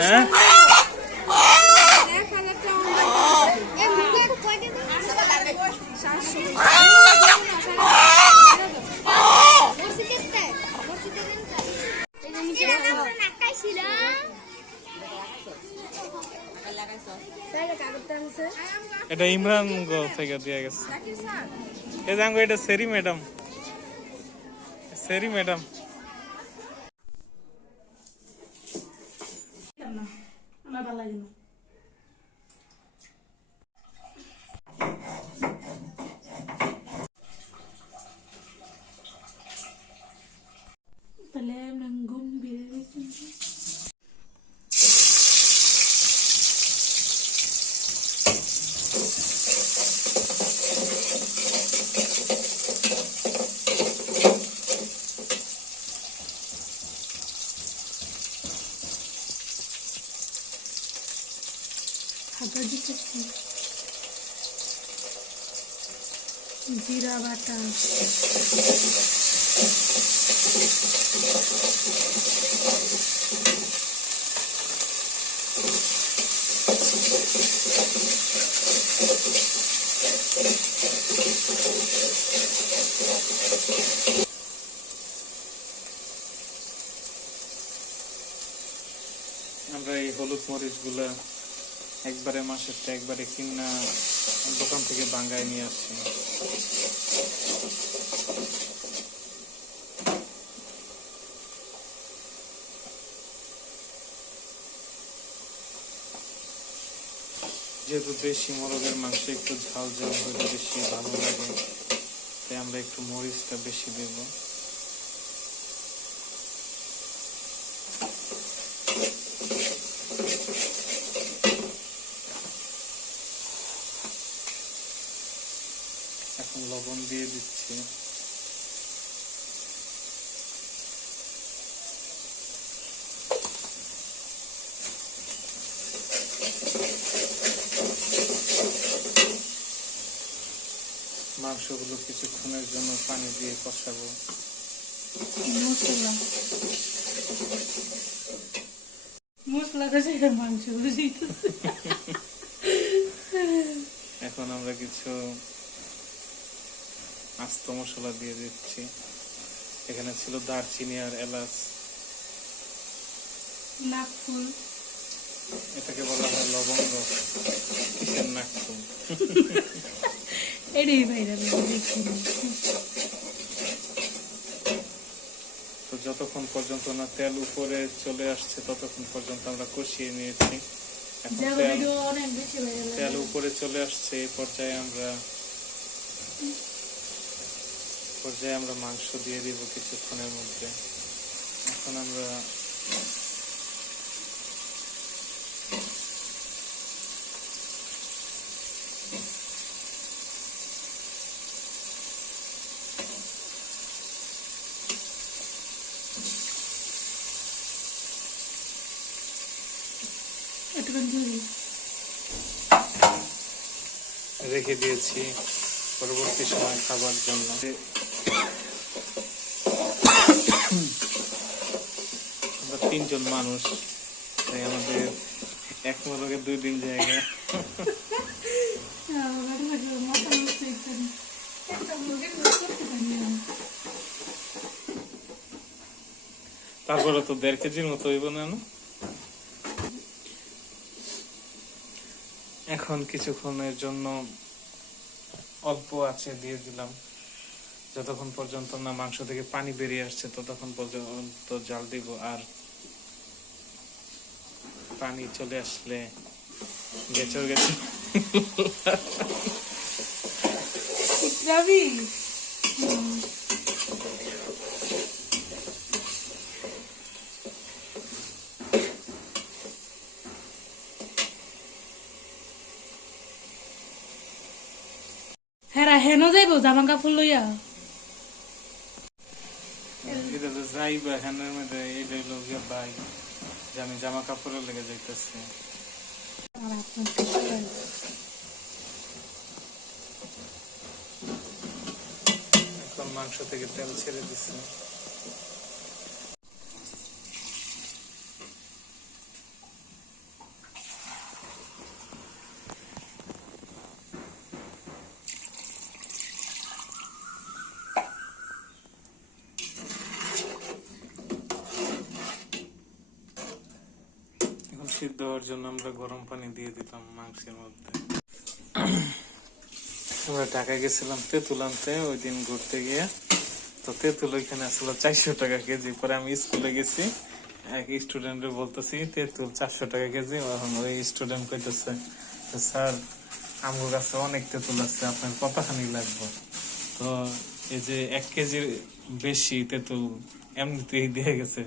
হ্যাঁ এটা ইমরান থেকে দিয়ে গেছে। এই জাঙ্গো এটা সেরি ম্যাডাম, সেরি ম্যাডাম। আমার ভালো লাগে না। তাহলে ঘুম বেড়ে গেছে। খাবার দিতেছি জিরা বাটা, আমরা এই হলুদ মরিচ গুলা একবারে মাসেরটা একবারে কিনা দোকান থেকে বাঙ্গায় নিয়ে আসছি। যেহেতু দেশি মোরগের মাংস একটু ঝাল ঝাল হলে বেশি ভালো লাগে, তাই আমরা একটু মরিচটা বেশি দেব। এখন লবণ দিয়ে দিচ্ছি। মাংসগুলো কিছুক্ষণের জন্য পানি দিয়ে কষাবো। মশলা মশলা কষে মাংসগুলো দিতেছে। এখন আমরা কিছু আস্ত মশলা দিয়ে দিচ্ছি। এখানে ছিল দারচিনি আর এলাচ, নাকফুল, এটাকে বলা হয় লবঙ্গ। কিসের নাকফুল? এটাই বাইরে দেখি। তো যতক্ষণ পর্যন্ত না তেল উপরে চলে আসছে ততক্ষণ পর্যন্ত আমরা কষিয়ে নিয়েছি। এখন তেল উপরে চলে আসছে, এই পর্যায়ে আমরা মাংস দিয়ে দিব কিছুক্ষণের মধ্যে। এখন আমরা রেখে দিয়েছি পরবর্তী সময় খাবার জন্য। আমরা 3 জন মানুষ, তাই আমাদের এক মোরগে 2 দিন জায়গা। তারপরে তো 1.5 কেজির মতো হইব না? এখন কিছুক্ষণের জন্য অল্প আঁচে দিয়ে দিলাম, যতক্ষণ পর্যন্ত না মাংস থেকে পানি বেরিয়ে আসছে ততক্ষণ পর্যন্ত জাল দিব। আর পানি চলে আসলে গেচর গেছে হ্যাঁ হেন যাইব জামা কাপড় লইয়া। এটা তো যাইবা হ্যানের মধ্যে, এইটাই লোক ভাই যে আমি জামা কাপড়ের লেগে যাইতেছি। এখন মাংস থেকে তেল ছেড়ে দিচ্ছে। সিদ্ধ হওয়ার জন্য আমরা গরম পানি দিয়ে দিলাম মাংসের মধ্যে। আমরা ঢাকায় গেছিলাম তেঁতুল আনতে ওই দিন ঘুরতে গিয়ে, তো তেঁতুল ওইখানে আসলে 400 টাকা কেজি। পরে আমি স্কুলে গেছি, এক স্টুডেন্টে বলতেছি তেঁতুল 400 টাকা কেজি। এখন ওই স্টুডেন্ট কইতেছে, স্যার আমার কাছে অনেক তেঁতুল আছে, আপনার কতখানি লাগবে? তো এই যে 1 কেজির বেশি তেঁতুল এমনিতেই দিয়ে গেছে।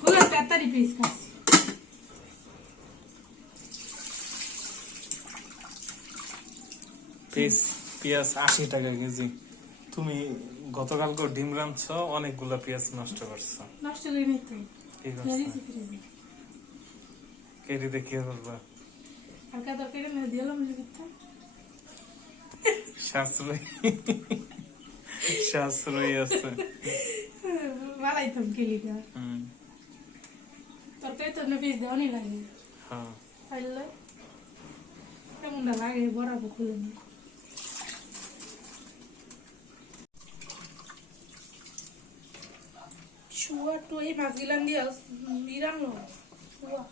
ওগুলো তাড়াতাড়ি পিস খাচ্ছি। পেঁয়াজ 80 টাকা কেজি। তুমি গতকালকে ডিম রাঁধছ, অনেকগুলা পেঁয়াজ নষ্ট করছো। নষ্ট করে নিই তো। কি করছো? ফেলেছি ফ্রিজে। কেরিতে কি করবা? হালকা তরকারি মেরে দিলাম লিখতে। সাশ্রয় সাশ্রয় আছে। মালাই তো গেলিগা। হুম, তরকারি তো না পিস দেওয়ানি লাগে। হ্যাঁ। তাইলে কেমনটা লাগে বরাবর খুলে নি। শুয়া তো এই মাছ গিলান দিয়ে নিরানো শুয়া।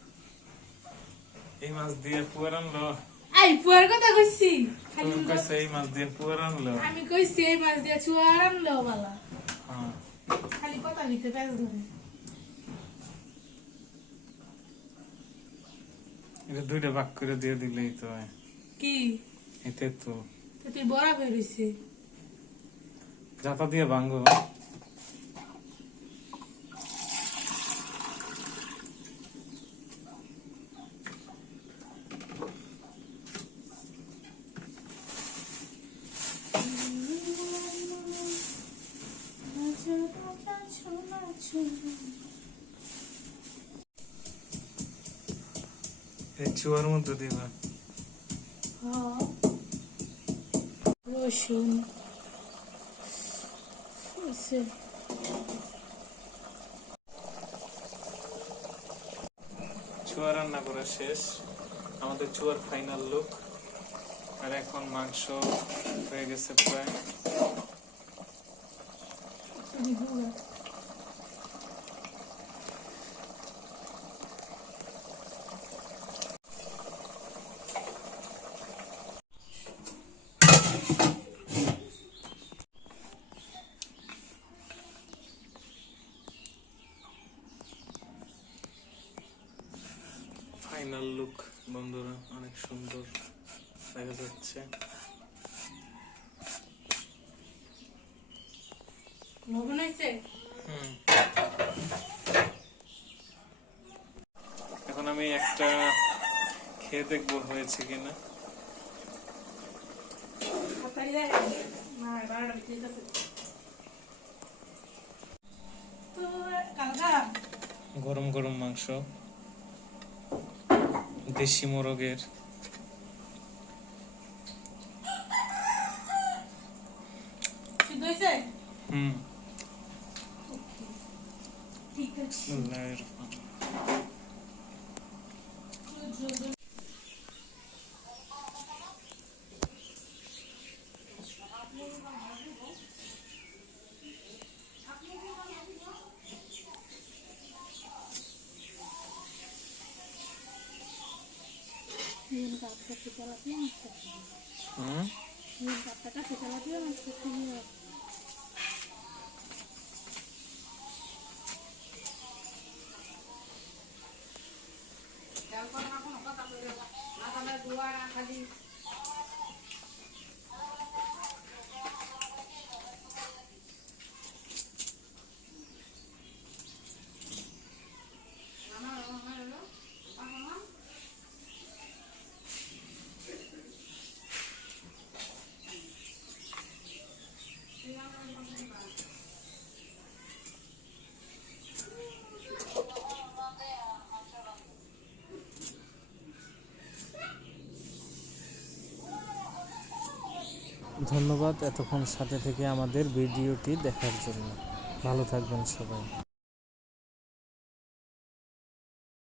এই মাছ দিয়ে পুয়ার আনলো? আই পুয়ার কথা কইছি। তুমি কইছো এই মাছ দিয়ে পুয়ার আনলো? আমি কইছি এই মাছ দিয়ে চুয়া আনলো বালা। হ্যাঁ। খালি কথা নিতে পেজ ধরে। এটা দুইটা ভাগ করে দিয়ে দিলেই তো হয়। কি এতে তো তো তুই বড়া বেরিয়েছে। জাতা দিয়ে ভাঙো। এই চুয়ার মধ্যে দিবা। রসুন চুয়া রান্না করা শেষ, আমাদের চুয়ার ফাইনাল লুক। আর এখন মাংস হয়ে গেছে প্রায়। ফাইনাল লুক বন্ধুরা, অনেক সুন্দর দেখা যাচ্ছে। লবণ হয়েছে? এখন আমি একটা খেয়ে দেখবো হয়েছে কিনা। গরম গরম মাংস, দেশি মোরগের। হুম, ঠিক আছে। হুম, ধন্যবাদ এতক্ষণ সাথে থেকে আমাদের ভিডিওটি দেখার জন্য। ভালো থাকবেন সবাই।